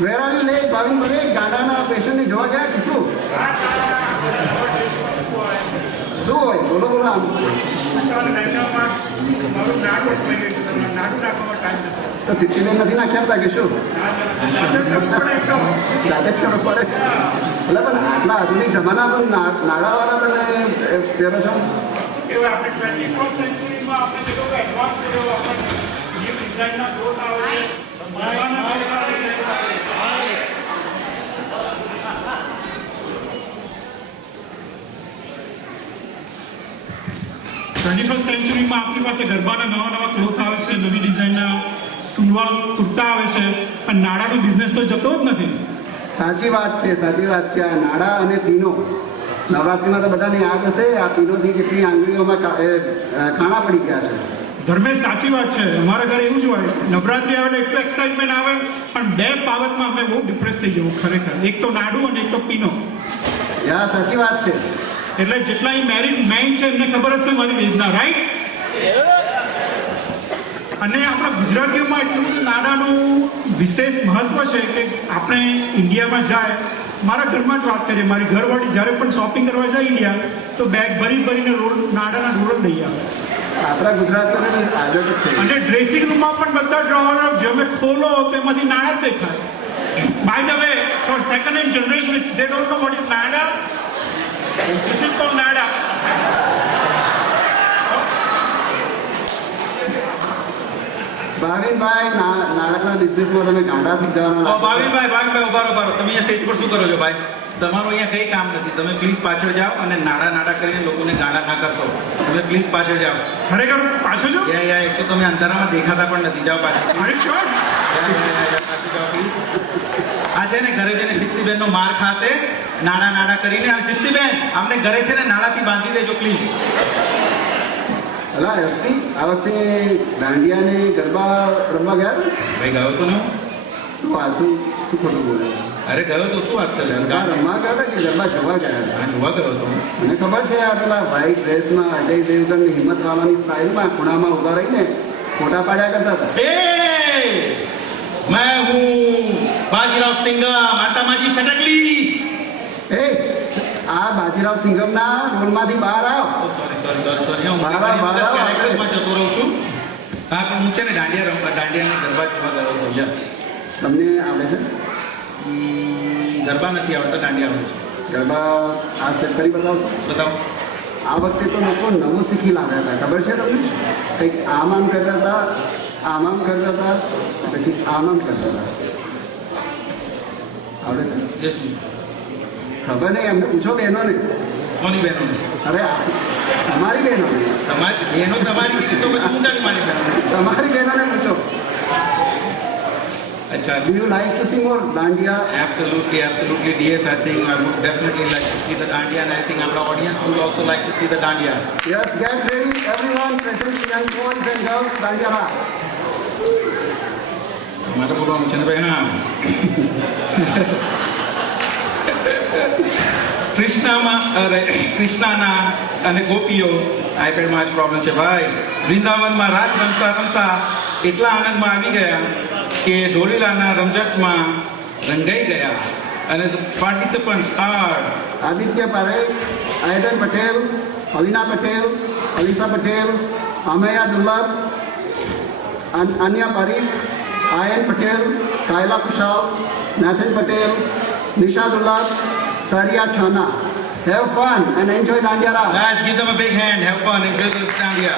Where are you late? Bhavin ભાઈ ગાડાના પેશન્ટને જોવા ગયા કે શું? શું હોય? બોલો બોલો આમ. તો સિટીને નથી નાખ્યા હતા કે શું? જાતે જ કરવું પડે. એટલે પણ આટલા આધુનિક જમાનામાં નાડાવાળા તમે પહેરો છો? આપણે 21st સેન્ચુરીમાં આપણે જેટલો એડવાન્સ કર્યો આપણે ન્યૂ ડિઝાઇનના ગ્રોથ આવે છે. સેન્ચુરીમાં આપણી પાસે ગરબાના નવા ક્લોથ આવે છે, નવી ડિઝાઇનના સુલવાળ કુર્તા આવે છે, પણ નાડાનો બિઝનેસ તો જતો જ નથી. સાચી વાત છે, સાચી વાત છે. આ નાડા અને પીનો નવરાત્રિમાં તો બધાને યાદ હશે. આ પીનોથી કેટલી આંગળીઓમાં કાણા પડી ગયા છે. ધર્મેશ, સાચી વાત છે. અમારા ઘરે એવું જ હોય, નવરાત્રી આવે એટલે એટલું એક્સાઇટમેન્ટ આવે, પણ બે બાબતમાં અમે બહુ ડિપ્રેસ થઈ જવું ખરેખર. એક તો નાડુ અને એક તો પીનો. યા સાચી વાત છે. એટલે જેટલા મેરિડ મેન છે એમને ખબર હશે મારી વેદના, રાઈટ? અને આપણા ગુજરાતીઓમાં એટલું બધું નાડાનું વિશેષ મહત્વ છે કે આપણે ઇન્ડિયામાં જાય, મારા ઘરમાં જ વાત કરીએ, મારી ઘરવાળી જ્યારે પણ શોપિંગ કરવા જાય ઇન્ડિયા, તો બેગ ભરીને નાડાના રોડ લઈ આવે. આપણા ગુજરાતીઓની આદત છે. અને ડ્રેસિંગ રૂમમાં પણ બધા ડ્રોવર જેમે ખોલો તો એમાંથી નાડા જ દેખાય. By the way, for second hand generation they don't know what is nada. This is called nada. ભાવિનભાઈ, નાડાના બિઝનેસમાં તમે ગાંડાથી જવાના. ભાવિનભાઈ ઉભા રહો. તમે અહીંયા સ્ટેજ પર શું કરો છો ભાઈ? તમારું અહીંયા કંઈ કામ નથી. તમે પ્લીઝ પાછળ જાઓ અને નાડા કરીને લોકોને ગાંડા ના કરશો. તમે પ્લીઝ પાછળ જાઓ. ખરેખર પાછળ જાઓ. એક તો તમે અંધારામાં દેખાતા પણ નથી. જાઓ પાછળ. અરે શ્યોર. પાછળ જાઓ પ્લીઝ. આ છે ને ઘરે જઈને સિદ્ધિબેનનો માર ખાશે નાડા કરીને. અને સિદ્ધિબેન, અમને ઘરે છે ને નાડાથી બાંધી દેજો પ્લીઝ. અલા એસપી, આ વખતે દાંડિયાને ગરબા રમવા ગયા? ભાઈ ગયો તો ને. શું આ શું ખોટું બોલે? અરે ગયો તો શું વાત કરે? ગરબા રમવા ગયા હતા કે ગરબા જોવા ગયા હતા? જોવા ગયો તો. મને ખબર છે આ પેલા વ્હાઈટ ડ્રેસમાં અજય દેવગણની હિંમતવાલાની સ્ટાઇલમાં ખૂણામાં ઊભા રહીને ફોટા પાડ્યા કરતા હતા. मैं हूँ बाजीराव सिंघम, माता माजी सटकली. એ આ બાજીરાવ સિંઘમના રોલમાંથી બહાર આવ. સોરી હું કેરેક્ટરમાં જતો રહું છું. હા, પણ હું છે ને દાંડિયાને ગરબા જોવા ગયો હતો. યસ. તમને આવડે છે? ગરબા નથી આવડતા, દાંડિયા આવડે છે. ગરબા આ સ્ટેપ કરી બતાવશો? બતાવો. આ વખતે તો લોકો નવું શીખી લાવ્યા હતા, ખબર છે તમને? કંઈક આમ કરતા હતા, આમ કરતા હતા, પછી આમ કરતા હતા. આવડે છે? યસ. ખબર નહીં, એમને પૂછો બહેનોને. કોની બહેનો? અરે તમારી બહેનોને. તમારી બહેનો તમારી તો હું નથી મારી બહેનો. તમારી બહેનોને પૂછો. અચ્છા. Do you like to sing more Dandiya? Absolutely. Yes, I think I would definitely like to see the Dandiya, and I think our audience would also like to see the Dandiya. Yes, get ready, everyone, present young boys and girls, Dandiya Ra. મારે બોલવાનું છે ને ભાઈ. હા, કૃષ્ણાના અને ગોપીઓ આઈપેડમાં જ problem છે ભાઈ. વૃંદાવનમાં રાસ રમતા એટલા આનંદમાં આવી ગયા કે ઢોલીલાના રમઝટમાં રંગાઈ ગયા. અને participants are Aditya Parekh, Aidan Patel, Alina Patel, Alisa Patel, Ameya Dullab, Anya Parikh, Ayan Patel, Kaila Kushal, Nathan Patel, Nisha Dullab, Saria Chana. Have fun and enjoy Dandiya Ra. Guys, give them a big hand. Have fun and enjoy the Dandiya.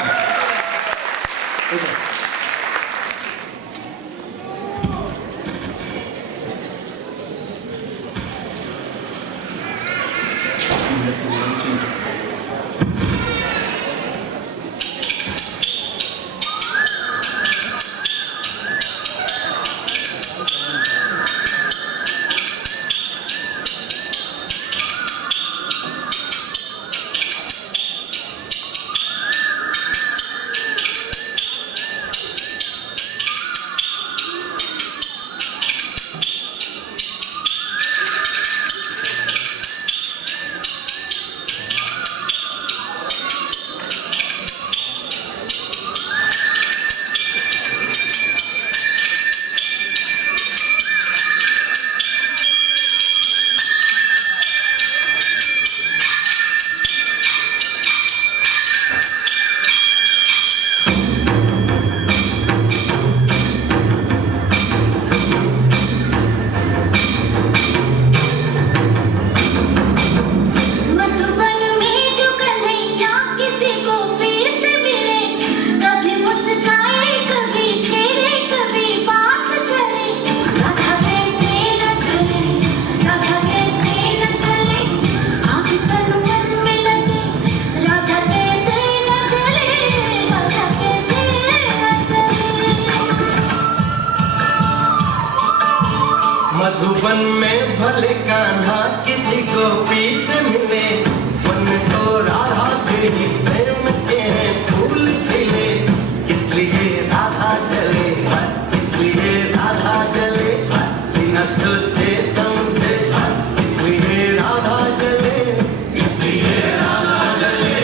गोपी से मिले मन को राधा के ही प्रेम के फूल खिले किस लिए राधा चले किस लिए राधा चले बिना सोचे समझे इसलिए राधा चले इसलिए राधा चले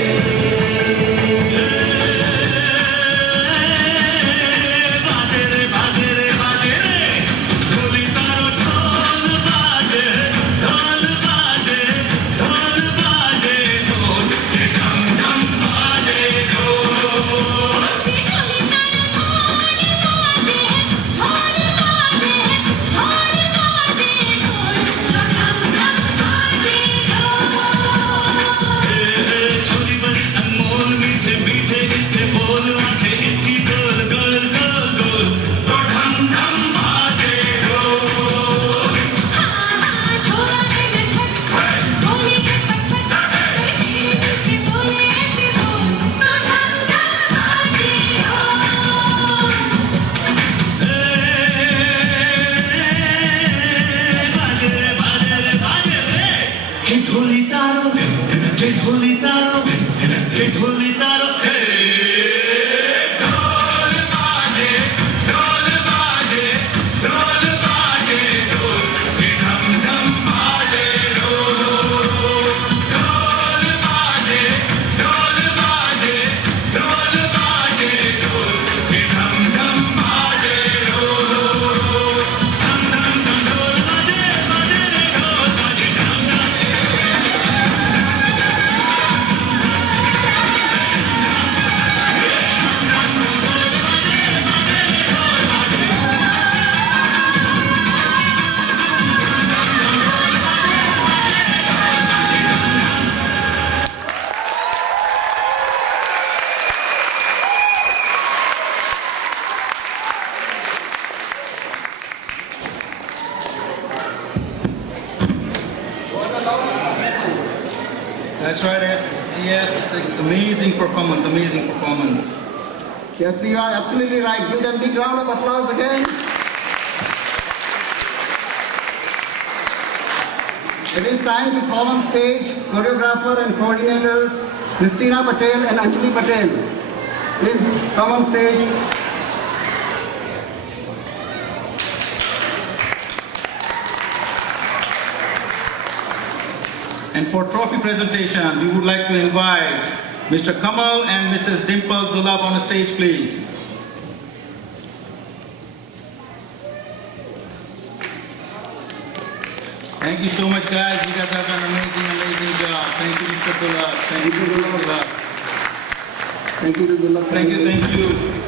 बाजे रे बाजे रे बाजे रे ढोली तारो ढोल बाजे ढोल बाजे ढोल बाजे ढोल के ढम ढम बाजे ढोल छोटी बड़ी अनमोल मीठे मीठे इसके बोल आंखें इसकी गोल गोल गोल गोल तो ढम ढम बाजे ढोल बाजे रे बाजे रे बाजे रे हे ढोली तारो हे ढोली तारो हे ढोली तारो हे ढोल बाजे ढोल बाजे ढोल बाजे ढोल के ढम ढम बाजे ढोल ढोल बाजे ढोल बाजे ढोल बाजे ढोल के ढम ढम बाजे ढोल ढम ढम ढम ढोल बाजे बाजे रे ढोल बाजे ढम ढम That's right, yes, it's an amazing performance, amazing performance. Yes, you are absolutely right. Give them a big round of applause again. It is time to call on stage choreographer and coordinator Christina Patel and Anjali Patel. Please come on stage. And for trophy presentation, we would like to invite Mr. Kamal and Mrs. Dimple Dulab on the stage, please. Thank you so much, guys. You guys have done an amazing job. Thank you, Mr. Dulab. Thank you, Dulab. Thank you to Dulab. Thank you.